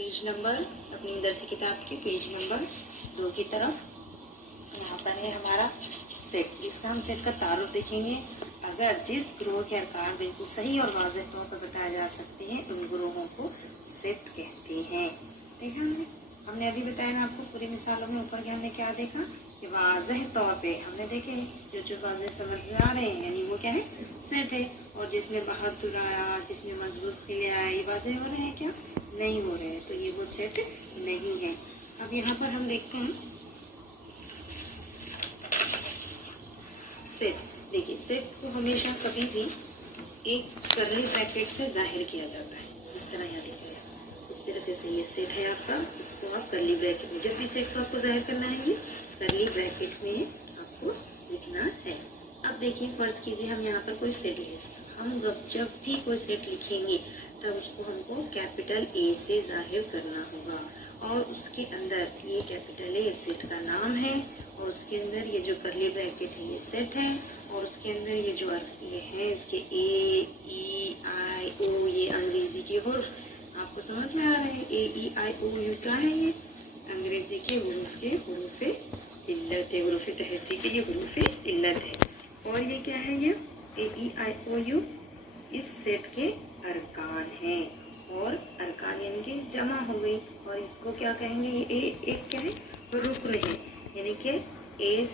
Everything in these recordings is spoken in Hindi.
पेज नंबर अपनी दरसी किताब के पेज नंबर 2 की तरफ यहाँ पर है हमारा सेट, जिसका हम सेट का तारुफ देखेंगे। अगर जिस ग्रोह के अरकान बिल्कुल सही और वाज़ेह तौर पर बताए जा सकते हैं उन ग्रोहों को सेट कहते हैं। देखा हमने अभी बताया ना आपको पूरी मिसालों में। ऊपर के हमने क्या देखा कि वाज़ेह तौर पे हमने देखे जो वाज़ेह समझ में आ रहे हैं, यानी वो क्या है, सेट है। और जिसमें बहादुर आया, जिसमें मजबूत किले आया, ये वाज़ेह हो रहे हैं क्या? नहीं हो रहे हैं, तो ये वो सेट नहीं है। अब यहाँ पर हम देखते हैं सेट। देखिए सेट को हमेशा कभी भी एक कर्ली ब्रैकेट से जाहिर किया जाता है, जिस तरह यहाँ देखिए इस तरीके से ये सेट है आपका, इसको आप कर्ली ब्रैकेट में, जब भी सेट को आपको जाहिर करना है ये कर्ली ब्रैकेट में आपको लिखना है। अब देखिए फर्ज कीजिए हम यहाँ पर कोई सेट है, हम जब भी कोई सेट लिखेंगे तब उसको हमको कैपिटल ए से जाहिर करना होगा। और उसके अंदर ये कैपिटल ए सेट का नाम है, और उसके अंदर ये जो कर्ली ब्रैकेट है ये सेट है, और उसके अंदर ये जो ये है इसके ए ई आई ओ ये अंग्रेजी के हुर्फ आपको समझ में आ रहे हैं। ए ई आई ओ यू क्या है? ये अंग्रेजी के हुरूफ इल्लत है, हुरूफ तहरी के ये हुरूफ इल्लत है। और ये क्या है? ये ए ई आई ओ यू इस सेट के अरकान हैं, और अरकान यानी कि जमा हो गई, और इसको क्या कहेंगे? ये एक क्या है? रुक्न है, यानी कि ए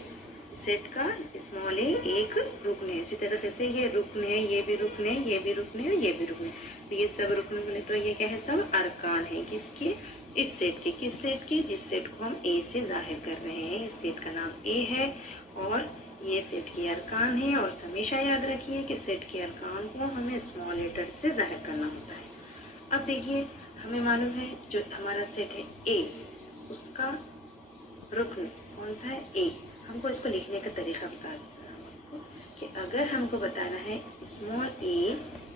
सेट का स्मॉल ए एक रुक्न है। इसी तरह से ये रुक्न है, ये भी रुक्न है, ये भी रुक्न है, ये भी रुक्न है, तो ये सब रुक्न बोले तो ये क्या है? सब अरकान है। किसके? इस सेट के। किस सेट के? जिस सेट को हम ए से जाहिर कर रहे हैं। इस सेट का नाम ए है और ये सेट के अरकान है। और हमेशा याद रखिए कि सेट के अरकान को हमें स्मॉल लेटर से जाहिर करना होता है। अब देखिए हमें मालूम है जो हमारा सेट है ए, उसका रुक्न कौन सा है? ए। हमको इसको लिखने का तरीका बता देता हूँ कि अगर हमको बताना है स्मॉल ए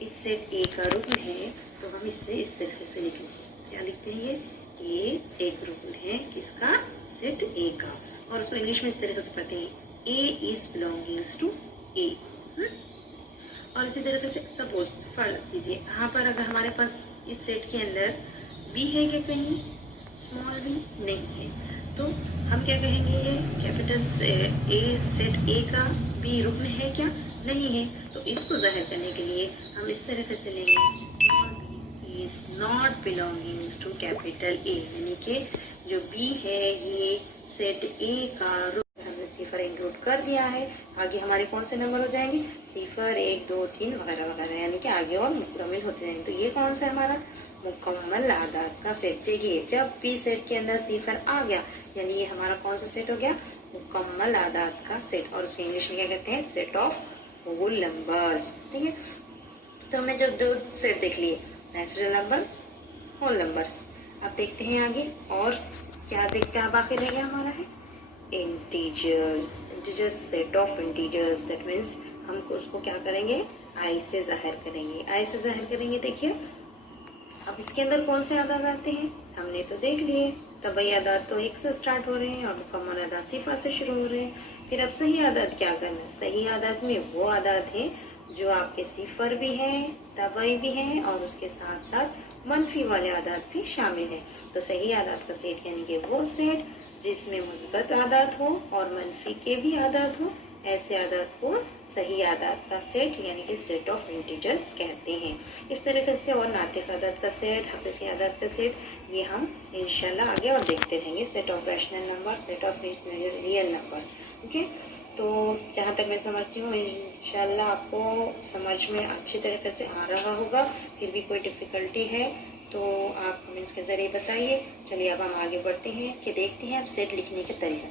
इस सेट ए का रुक्न है, तो हम इससे इस तरीके से लिख लेंगे। क्या लिखते हैं? ये एक रुक्न है किसका? सेट ए का। और उसको इंग्लिश में इस तरीके से पढ़ते हैं ए इज बिलोंगिंग्स टू ए। और इसी तरीके से सपोज फर्ज कीजिए यहाँ पर अगर हमारे पास इस सेट के अंदर बी है क्या? कहीं स्मॉल बी नहीं है, तो हम क्या कहेंगे? ये कैपिटल ए सेट ए का बी रुक्न है क्या? नहीं है, तो इसको जाहिर करने के लिए हम इस तरीके से लेंगे small B is not belonging to capital A, यानी कि जो बी है ये सेट ए का रुक्न। हमने सिफर इंक्लूड कर दिया है, आगे हमारे कौन से नंबर हो जाएंगे? सिफर 1 2 3 वगैरह वगैरह, यानी कि आगे और मुकम्मल होते जाएंगे। तो ये कौन सा है? हमारा मुकम्मल आदाद का सेट। देखिए जब भी सेट के अंदर सिफर आ गया यानी ये हमारा कौन सा सेट हो गया? मुकम्मल आदाद का सेट। और उसे इंग्लिश में क्या कहते हैं? Set of whole numbers. ठीक है, तो हमने जो दो सेट देख लिए, नेचुरल नंबर्स, होल नंबर्स। अब देखते हैं आगे और क्या बाकी रह गया हमारा है integers set of integers. That means हमको उसको क्या करेंगे? आई से जाहिर करेंगे। आई से जाहिर करेंगे। देखिए अब इसके अंदर कौन से आदाद आते हैं? हमने तो देख लिए, तबई आदाद तो 1 से स्टार्ट हो रहे हैं और मुकम्मल आदाद सिफर से शुरू हो रहे हैं। फिर अब सही आदाद क्या करना है? सही आदाद में वो आदाद है जो आपके सिफर भी हैं, तबई भी हैं और उसके साथ साथ मनफी वाले आदाद भी शामिल हैं। तो सही आदाद का सेट यानी कि वो सेट जिसमें मुस्बत आदाद हो और मनफी के भी आदाद हो, ऐसे आदाद को सही आदाद का सेट यानी कि सेट ऑफ इंटीजर्स कहते हैं। इस तरीके से और नातिक आदाद का सेट, हकीकी आदाद का सेट, ये हम इंशाल्लाह आगे और देखते रहेंगे। Set of rational number, set of real number. Okay, तो जहाँ तक मैं समझती हूँ इंशाल्लाह आपको समझ में अच्छी तरीके से आ रहा होगा। फिर भी कोई डिफ़िकल्टी है तो आप कमेंट्स के ज़रिए बताइए। चलिए अब हम आगे बढ़ते हैं कि देखते हैं अब सेट लिखने के तरीके।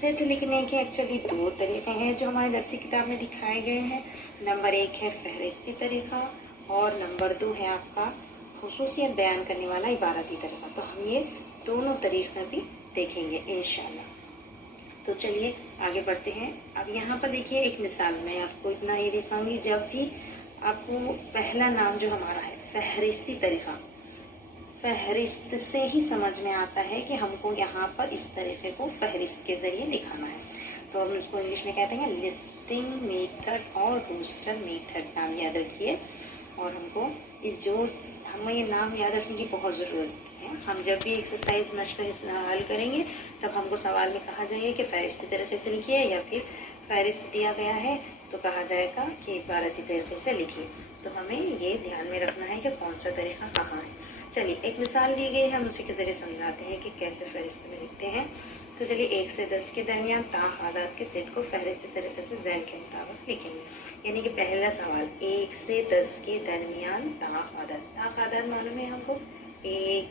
सेट लिखने के एक्चुअली 2 तरीके हैं जो हमारे दरसी किताब में दिखाए गए हैं। नंबर 1 है फहरिस्ती तरीका और नंबर 2 है आपका खुसूसियत बयान करने वाला इबारती तरीका। तो हम ये दोनों तरीक़े भी देखेंगे इंशाल्लाह। तो चलिए आगे बढ़ते हैं। अब यहाँ पर देखिए एक मिसाल, मैं आपको इतना ही दिखाऊंगी। जब भी आपको पहला नाम जो हमारा है फहरिस्ती तरीका, फहरिस्त से ही समझ में आता है कि हमको यहाँ पर इस तरीके को फहरिस्त के ज़रिए दिखाना है। तो हम उसको इंग्लिश में कहते हैं लिस्टिंग मेथड और रूस्टर मेथड, नाम याद रखिए। और हमको इस जो हमें ये नाम याद रखने की बहुत ज़रूरत है। हम जब भी एक्सरसाइज मशक़ हल करेंगे तब हमको सवाल में कहा जाएगा कि फ़हरिस्त तरीके से लिखिए, या फिर फ़हरिस्त दिया गया है तो कहा जाएगा कि इबारती तरीके से लिखिए। तो हमें ये ध्यान में रखना है कि कौन सा तरीका कहाँ है। चलिए एक मिसाल दी गई है, हम उसी के ज़रिए समझाते हैं कि कैसे फ़हरिस्त में लिखते हैं। तो चलिए 1 से 10 के दरमियान तादाद के सेट को फ़हरिस्त तरीके से ज़ैन के मुताबिक लिखेंगे। यानी कि पहला सवाल 1 से 10 के दरमियान तादाद मालूम है हमको 1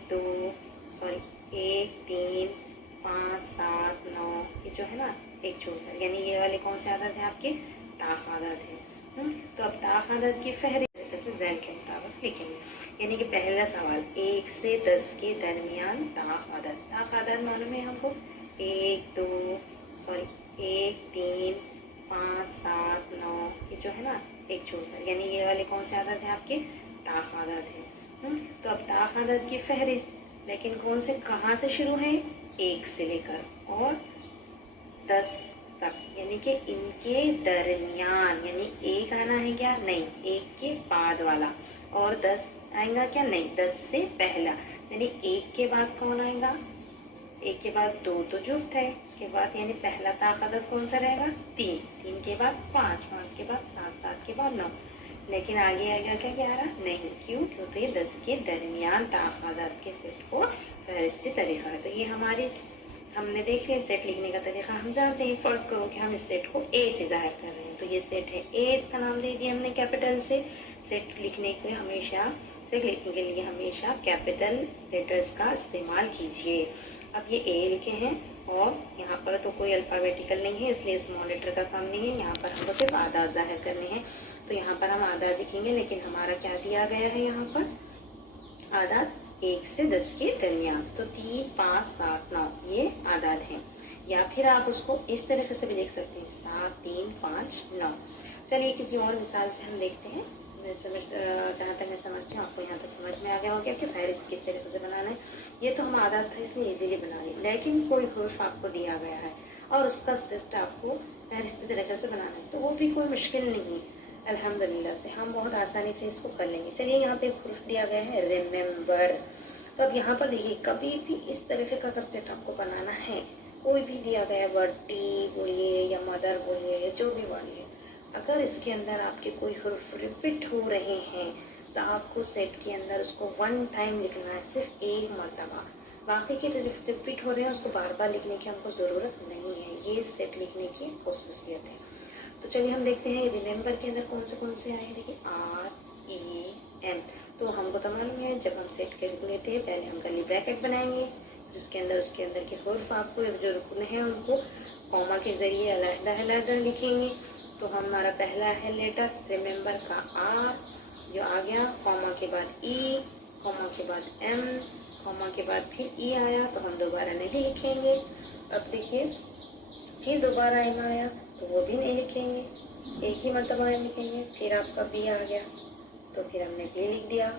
3 5 7 9, ये जो है ना एक छोड़कर, यानी ये वाले कौन से आदत है आपके तादाद है। तो अब तादाद की फ़हरिस्त तरीके से ज़ैन के मुताबिक लिखेंगे। यानी कि पहला सवाल 1 से 10 के दरमियान तादाद मालूम है हमको 1 3 5 7 9, ये जो है ना एक छोड़कर, यानी ये वाले कौन से आदत है आपके तादाद है। तो अब तादाद की फ़हरिस्त, लेकिन कौन से कहाँ से शुरू है, 1 से लेकर और 10 तक, यानी कि इनके दरमियान, यानी 1 आना है क्या, नहीं, 1 के बाद वाला, और 10 आएगा क्या, नहीं, 10 से पहला, यानी 1 के बाद कौन आएगा, 1 के बाद 2 तो जुफ्त है, उसके बाद यानी पहला तादाद कौन सा रहेगा, 3 के बाद 5 के बाद 7 के बाद 9, लेकिन आगे आएगा क्या 11, नहीं, क्यों, क्योंकि ये 10 के दरमियान तादाद के सेट को फ़हरिस्ती तरीका है। तो ये हमारी हमने देख लिया सेट लिखने का तरीका हम जानते हैं। फर्ज करो कि हम इस सेट को ए से जाहिर कर रहे हैं, तो ये सेट है ए, इसका नाम दे दिया हमने कैपिटल से। सेट लिखने के लिए हमेशा कैपिटल लेटर्स का इस्तेमाल कीजिए। अब ये ए लिखे हैं और यहाँ पर तो कोई अल्फ़ाबेटिकल नहीं है, इसलिए स्मॉल लेटर का काम नहीं है, यहाँ पर हमको सिर्फ आदाद जाहिर करने हैं। तो यहाँ पर हम आदाद लिखेंगे, लेकिन हमारा क्या दिया गया है, यहाँ पर आदाद 1 से 10 के दरमियान, तो 3 5 7 9 ये आदाद हैं। या फिर आप उसको इस तरीके से भी लिख सकते हैं 7 3 5 9। चलिए किसी और मिसाल से हम देखते हैं। जहाँ तक मैं समझती हूँ आपको यहाँ तक समझ में आ गया होगा कि फ़हरिस्त किस तरीके से बनाना है। ये तो हम आदाद था इसलिए इजीली बना ली, लेकिन कोई हुर्फ आपको दिया गया है और उसका टेस्ट आपको फ़हरिस्त तरीके से बनाना है, तो वो भी कोई मुश्किल नहीं है। अल्हम्दुलिल्लाह से हम बहुत आसानी से इसको कर लेंगे। चलिए यहाँ पे एक हुर्फ दिया गया है रिमेम्बर। तो अब यहाँ पर देखिए, कभी भी इस तरीके का अगर सेट आपको बनाना है, कोई भी दिया गया वर्ड, टी बोलिए या मदर बोलिए या जो भी बोलिए, अगर इसके अंदर आपके कोई हुर्फ रिपीट हो रहे हैं तो आपको सेट के अंदर उसको 1 टाइम लिखना है, सिर्फ 1 मरतबा। बाकी के जो रिपीट हो रहे हैं उसको बार बार लिखने की हमको ज़रूरत नहीं है, ये सेट लिखने की खसूसियत है। तो चलिए हम देखते हैं रिमेम्बर के अंदर कौन से आए। देखिए REM, तो हमको तो मालूम है जब हम सेट कर लेते हैं पहले हम कर्ली ब्रैकेट बनाएंगे, उसके अंदर के हुर्फ आपको जो रुकने हैं उनको कॉमा के ज़रिए अलग-अलग लिखेंगे। तो हमारा पहला है लेटर रिमेम्बर का R जो आ गया, कॉमा के बाद E, कॉमा के बाद M, कॉमा के बाद फिर E आया, तो हम दोबारा नहीं लिखेंगे। अब देखिए फिर दोबारा M आया तो वो भी नहीं लिखेंगे, एक ही मरतबा लिखेंगे। फिर आपका B आ गया तो फिर हमने B लिख दिया,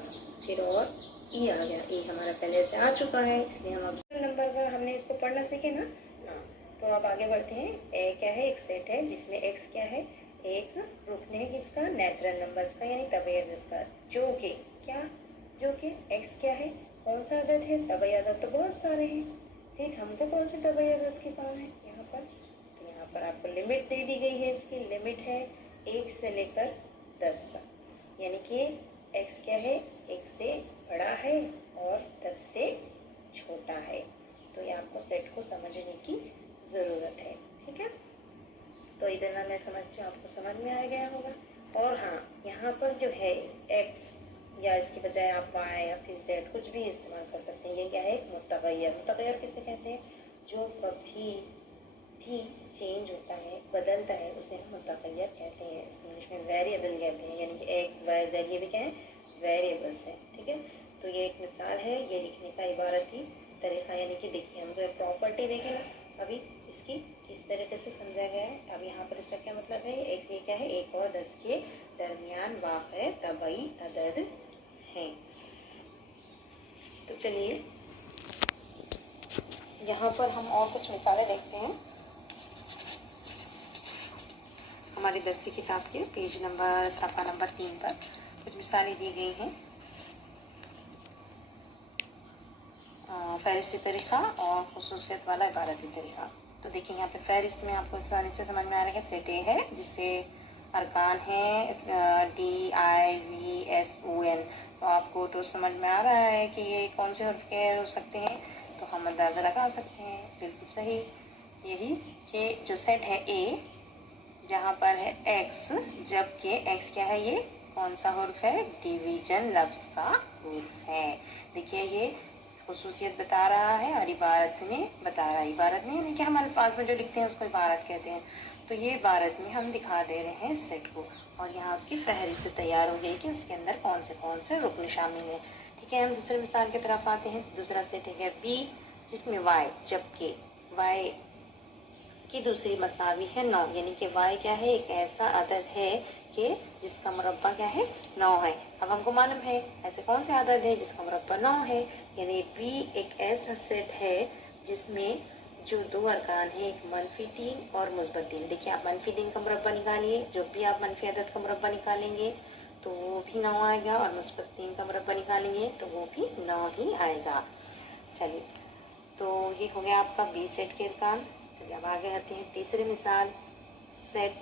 फिर और E आ गया, E हमारा पहले से आ चुका है, इसलिए हम अब नंबर पर हमने इसको पढ़ना सीखे ना। तो अब आगे बढ़ते हैं। ए क्या है, एक सेट है जिसमें एक्स क्या है, एक रुकने है किसका, नेचुरल नंबर्स का, यानी तबई अदद का, जो कि एक्स क्या है, कौन सा अदद है, तबई अदद तो बहुत सारे हैं, ठीक, हमको कौन से तबई अदद के काम है यहाँ पर। तो यहाँ पर आपको लिमिट दे दी गई है, इसकी लिमिट है 1 से लेकर 10 तक, यानी कि एक्स क्या है, 1 से बड़ा है और 10 से छोटा है। तो ये आपको सेट को समझने की ज़रूरत है, ठीक है। तो इधर ना मैं समझती हूँ आपको समझ में आ गया होगा। और हाँ, यहाँ पर जो है एक्स या इसके बजाय आप वाई या फिर जेड कुछ भी इस्तेमाल कर सकते हैं। ये क्या है, मुतग़य्यर किसे कहते हैं, जो कभी भी चेंज होता है, बदलता है, उसे हम मुतग़य्यर कहते हैं। इंग्लिश में वेरिएबल कहते हैं, यानी कि एक्स वाई जेड ये भी क्या है, वेरिएबल्स हैं, ठीक है। तो ये एक मिसाल है ये लिखने का इबारती तरीका, यानी कि देखिए हम जो है प्रॉपर्टी देखें ना, अभी इसकी किस तरीके से समझा गया है। अब यहाँ पर इसका क्या मतलब है, एक ये क्या है, 1 और 10 के दरमियान वाक़ तबई अदद है। तो चलिए यहाँ पर हम और कुछ मिसालें देखते हैं। हमारी दरसी किताब के पेज नंबर सफ़ा नंबर 3 पर कुछ मिसालें दी गई हैं। फहरिस्ती तरीका और खुसूसियत वाला इबारती तरीका। तो देखिए यहाँ पे फहरिस्त में आपको आसानी से समझ में आ रहा है सेट ए है जिससे अरकान है DIVSON। तो आपको तो समझ में आ रहा है कि ये कौन से हर्फ के हो सकते हैं, तो हम अंदाज़ा लगा सकते हैं। बिल्कुल सही, यही कि जो सेट है ए जहाँ पर है एक्स, जबकि एक्स क्या है, ये कौन सा हुर्फ है, डिवीजन लफ्ज का हुर्फ है। देखिए ये खुसूसियत बता रहा है और इबारत में बता रहा है। इबारत में यानी कि हम अल्फाज में जो लिखते हैं उसको इबारत कहते हैं। तो ये इबारत में हम दिखा दे रहे हैं सेट को, और यहाँ उसकी फहरिस्त तैयार हो गई कि उसके अंदर कौन से रुकन शामिल है। ठीक है, हम दूसरे मिसाल की तरफ आते हैं। दूसरा सेट है बी जिसमें वाई, जबकि वाई की दूसरी मसावी है 9, यानी कि y क्या है, एक ऐसा अदद है कि जिसका मुरब्बा क्या है, 9 है। अब हमको मालूम है ऐसे कौन से अदद है जिसका मुरब्बा 9 है, यानी b एक ऐसा सेट है जिसमें जो दो अरकान है, एक मनफी 3 और मुस्बत 3। देखिए आप मनफी 3 का मुरब्बा निकालिए, जब भी आप मनफी अदद का मुरब्बा निकालेंगे तो वो भी 9 आएगा, और मुस्बत 3 का मुरब्बा निकालेंगे तो वो भी 9 ही आएगा। चलिए, तो ये हो गया आपका बी सेट के अरकान। चलिए अब आगे आते हैं तीसरी मिसाल, सेट